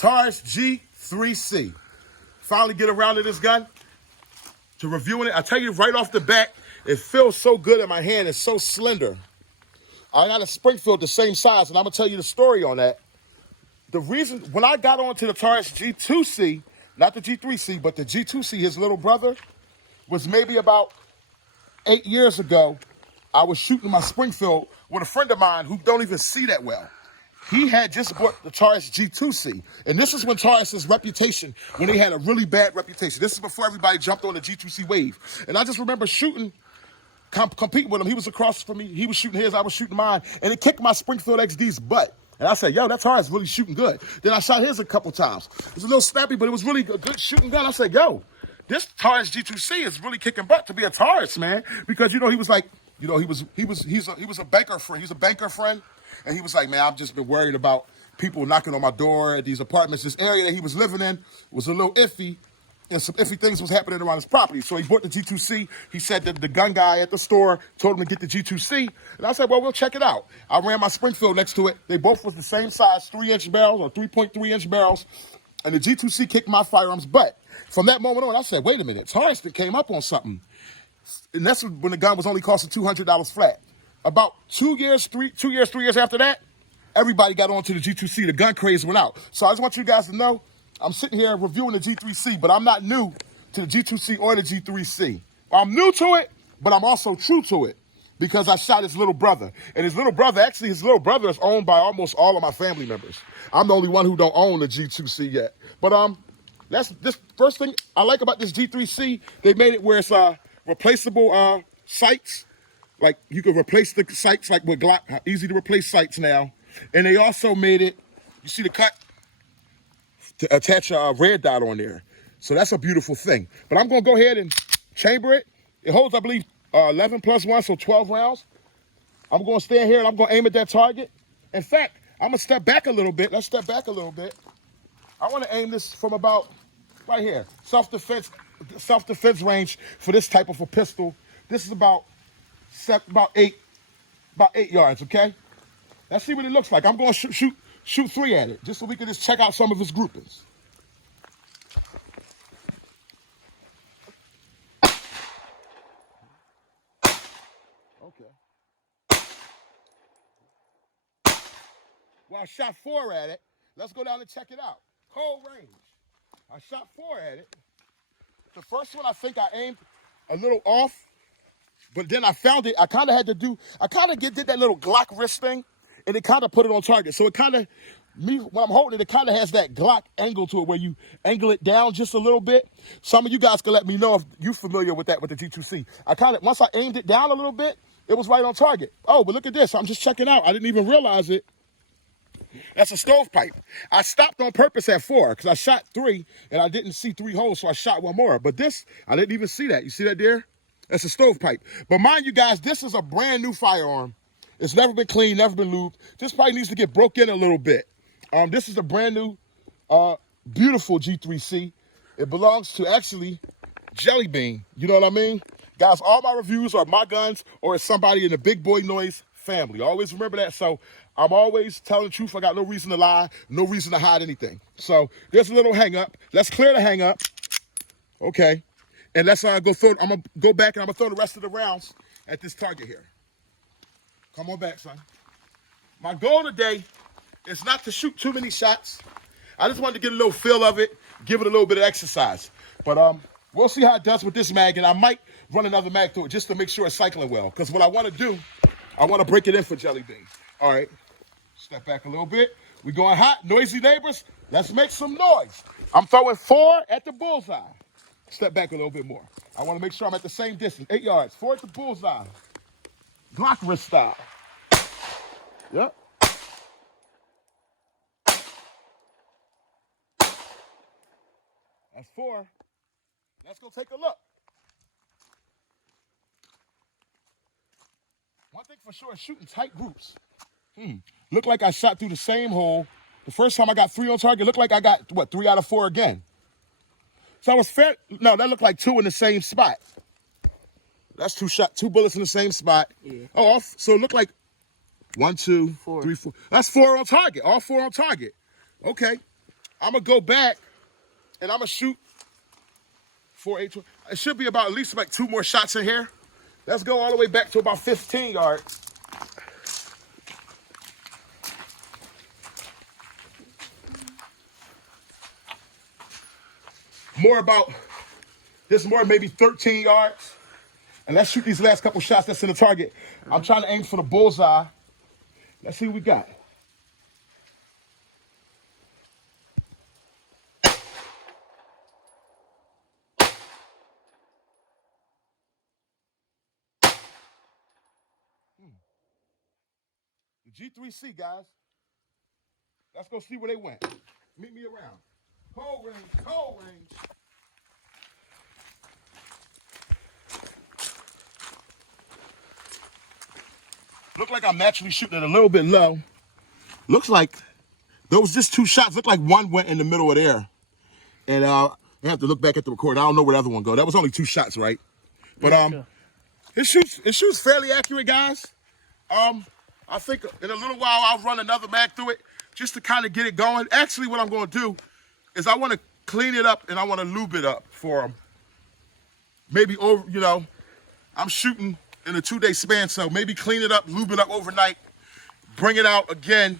Taurus G3C. Finally get around to this gun, to reviewing it. I tell you right off the bat, it feels so good in my hand. It's so slender. I got a Springfield the same size, and I'm going to tell you the story on that. The reason, when I got onto the Taurus G2C, not the G3C, but the G2C, his little brother, was maybe about 8 years ago. I was shooting my Springfield with a friend of mine who don't even see that well. He had just bought the Taurus G2C. And this is when Taurus's reputation, when they had a really bad reputation. This is before everybody jumped on the G2C wave. And I just remember shooting, competing with him. He was across from me. He was shooting his, I was shooting mine. And it kicked my Springfield XD's butt. And I said, yo, that Taurus is really shooting good. Then I shot his a couple times. It was a little snappy, but it was really a good shooting gun. I said, yo, this Taurus G2C is really kicking butt to be a Taurus, man. Because, he was like, he was a banker friend. He's a banker friend. And he was like, man, I've just been worried about people knocking on my door at these apartments. This area that he was living in was a little iffy, and some iffy things was happening around his property. So he bought the G2C. He said that the gun guy at the store told him to get the G2C. And I said, well, we'll check it out. I ran my Springfield next to it. They both was the same size, 3-inch barrels or 3.3-inch barrels. And the G2C kicked my firearms butt. From that moment on, I said, wait a minute, Taurus came up on something. And that's when the gun was only costing $200 flat. About 3 years after that, everybody got onto the G2C. The gun craze went out. So I just want you guys to know, I'm sitting here reviewing the G3C, but I'm not new to the G2C or the G3C. I'm new to it, but I'm also true to it because I shot his little brother. And his little brother is owned by almost all of my family members. I'm the only one who don't own the G2C yet. But that's this first thing I like about this G3C. They made it where it's replaceable sights. Like, you can replace the sights like with Glock, easy to replace sights now. And they also made it, you see the cut, to attach a red dot on there. So that's a beautiful thing. But I'm going to go ahead and chamber it. It holds, I believe, 11 plus 1, so 12 rounds. I'm going to stand here and I'm going to aim at that target. In fact, I'm going to step back a little bit. Let's step back a little bit. I want to aim this from about right here. Self-defense range for this type of a pistol. This is about 8 yards, okay? Let's see what it looks like. I'm going to shoot 3 at it, just so we can just check out some of its groupings. Okay. Well, I shot 4 at it. Let's go down and check it out. Cold range. I shot 4 at it. The first one, I think I aimed a little off. But then I found it, I kind of did that little Glock wrist thing, and it kind of put it on target. So it kind of, when I'm holding it, it kind of has that Glock angle to it where you angle it down just a little bit. Some of you guys can let me know if you're familiar with that with the G2C. Once I aimed it down a little bit, it was right on target. Oh, but look at this, I'm just checking out. I didn't even realize it. That's a stovepipe. I stopped on purpose at 4 because I shot 3 and I didn't see 3 holes, so I shot 1 more. But this, I didn't even see that. You see that there? That's a stovepipe. But mind you guys, this is a brand new firearm. It's never been cleaned, never been lubed. This probably needs to get broke in a little bit. This is a brand new, beautiful G3C. It belongs to actually Jelly Bean. You know what I mean? Guys, all my reviews are my guns or it's somebody in the Big Boy Noise family. Always remember that. So I'm always telling the truth. I got no reason to lie, no reason to hide anything. So there's a little hang up. Let's clear the hang up. Okay. And let's go through. I'm gonna go back and I'm gonna throw the rest of the rounds at this target here. Come on back, son. My goal today is not to shoot too many shots. I just wanted to get a little feel of it, give it a little bit of exercise. But we'll see how it does with this mag, and I might run another mag through it just to make sure it's cycling well. Because what I want to do, I want to break it in for Jelly Bean. All right, step back a little bit. We going hot, noisy neighbors. Let's make some noise. I'm throwing 4 at the bullseye. Step back a little bit more. I want to make sure I'm at the same distance, 8 yards. 4 at the bullseye. Glock wrist style. Yep. That's 4. Let's go take a look. One thing for sure is shooting tight groups. Looked like I shot through the same hole. The first time I got 3 on target, looked like I got, 3 out of 4 again. So I was fair. No, that looked like 2 in the same spot. That's 2 bullets in the same spot. Yeah. Oh, so it looked like 1, 2, 3, 4. That's 4 on target. All 4 on target. Okay. I'm going to go back and I'm going to shoot for a, it should be about at least like 2 more shots in here. Let's go all the way back to about 15 yards. This more maybe 13 yards. And let's shoot these last couple shots that's in the target. I'm trying to aim for the bullseye. Let's see what we got. The G3C, guys. Let's go see where they went. Meet me around. Cold range, cold range. Look like I'm naturally shooting it a little bit low. Looks like those just 2 shots. Look like one went in the middle of the air. And I have to look back at the record. I don't know where the other one go. That was only 2 shots, right? But it shoots fairly accurate, guys. I think in a little while I'll run another mag through it just to kind of get it going. Actually, what I'm going to do is I want to clean it up and I want to lube it up for them. Maybe over, you know, I'm shooting in a 2-day span, so maybe clean it up, lube it up overnight, bring it out again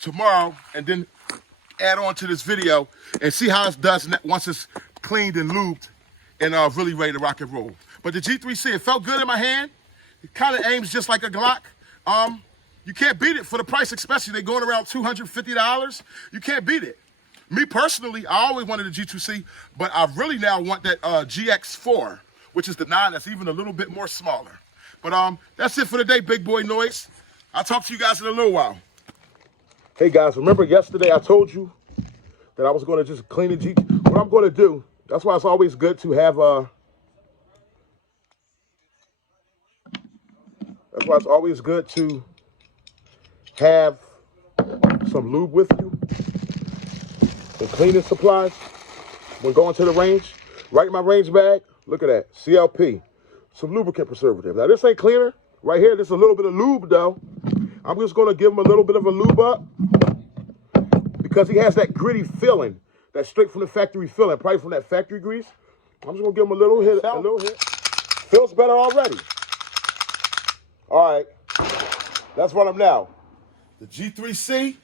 tomorrow, and then add on to this video and see how it does once it's cleaned and lubed and really ready to rock and roll. But the G3C, it felt good in my hand. It kind of aims just like a Glock. You can't beat it for the price, especially they're going around $250. You can't beat it. Me personally, I always wanted a G2C, but I really now want that GX4, which is the 9 that's even a little bit more smaller. But that's it for the day, Big Boy Noise. I'll talk to you guys in a little while. Hey guys, remember yesterday I told you that I was going to just clean the G. What I'm going to do, that's why it's always good to have that's why it's always good to have some lube with you and cleaning supplies when going to the range. Right in my range bag, look at that, CLP, some lubricant preservative. Now this ain't cleaner. Right here, there's a little bit of lube though. I'm just gonna give him a little bit of a lube up because he has that gritty feeling, that straight from the factory feeling, probably from that factory grease. I'm just gonna give him a little hit, Feels better already. All right, let's run him now. The G3C,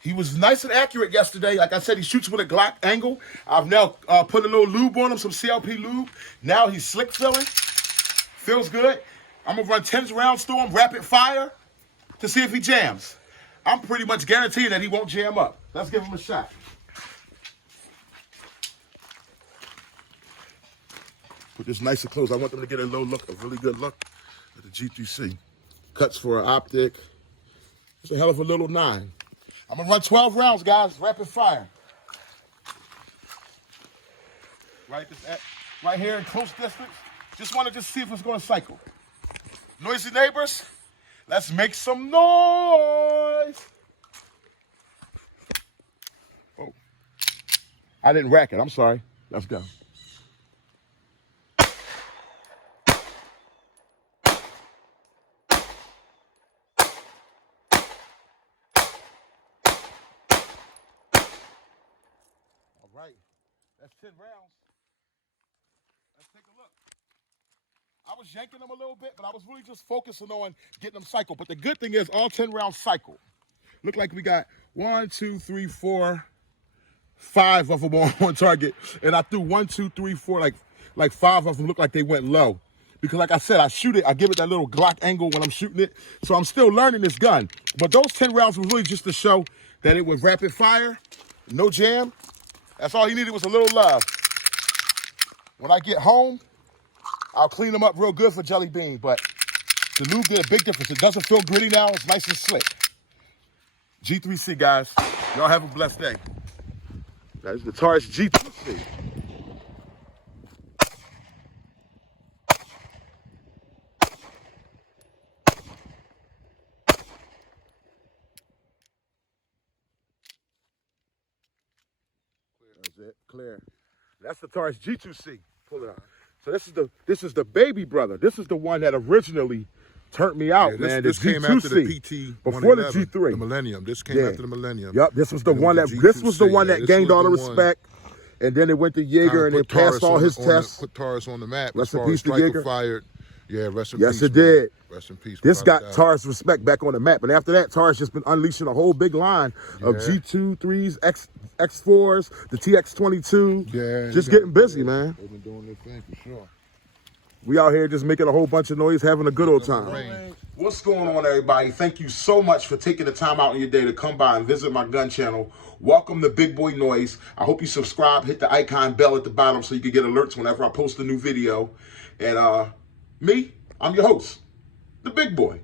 he was nice and accurate yesterday. Like I said, he shoots with a Glock angle. I've now put a little lube on him, some CLP lube. Now he's slick filling. Feels good. I'm gonna run 10 rounds through him, rapid fire, to see if he jams. I'm pretty much guaranteed that he won't jam up. Let's give him a shot. Put this nice and close. I want them to get a low look, a really good look at the G3C. Cuts for an optic. It's a hell of a little 9. I'm gonna run 12 rounds, guys, rapid fire. Right here in close distance. Just wanted to see if it's gonna cycle. Noisy neighbors, let's make some noise. Oh, I didn't rack it, I'm sorry. Let's go. All right, that's 10 rounds. Let's take a look. I was yanking them a little bit, but I was really just focusing on getting them cycled. But the good thing is all 10 rounds cycle. Look like we got 1, 2, 3, 4, 5 of them on target. And I threw 1, 2, 3, 4, like 5 of them look like they went low. Because like I said, I shoot it, I give it that little Glock angle when I'm shooting it. So I'm still learning this gun. But those 10 rounds was really just to show that it was rapid fire, no jam. That's all he needed was a little love. When I get home, I'll clean them up real good for Jelly Bean, but the lube did a big difference. It doesn't feel gritty now. It's nice and slick. G3C, guys. Y'all have a blessed day. That is the Taurus G2C. That's it. Clear. That's the Taurus G2C. Pull it out. So this is the baby brother. This is the one that originally turned me out, Yeah, man. This the came G2C, after the PT before the 111, G3, the Millennium. This came after the Millennium. Yep, this was the And it one was that the this was the G2C. one Yeah, that this gained was all the one respect, and then it went to Jaeger and it passed all his tests. Put Taurus on the map. Rest as in far peace as to Striker Jaeger. fired. Yeah, rest in yes, peace. It man. did. Rest in peace. This got Taurus respect back on the map, and after that, Taurus just been unleashing a whole big line of G2, 3s, X4s, the TX22. Yeah, just getting busy, man. They've been doing their thing for sure. We out here just making a whole bunch of noise, having a good old time. What's going on, everybody? Thank you so much for taking the time out in your day to come by and visit my gun channel. Welcome to Big Boy Noise. I hope you subscribe, hit the icon bell at the bottom so you can get alerts whenever I post a new video. And me, I'm your host, the Big Boy.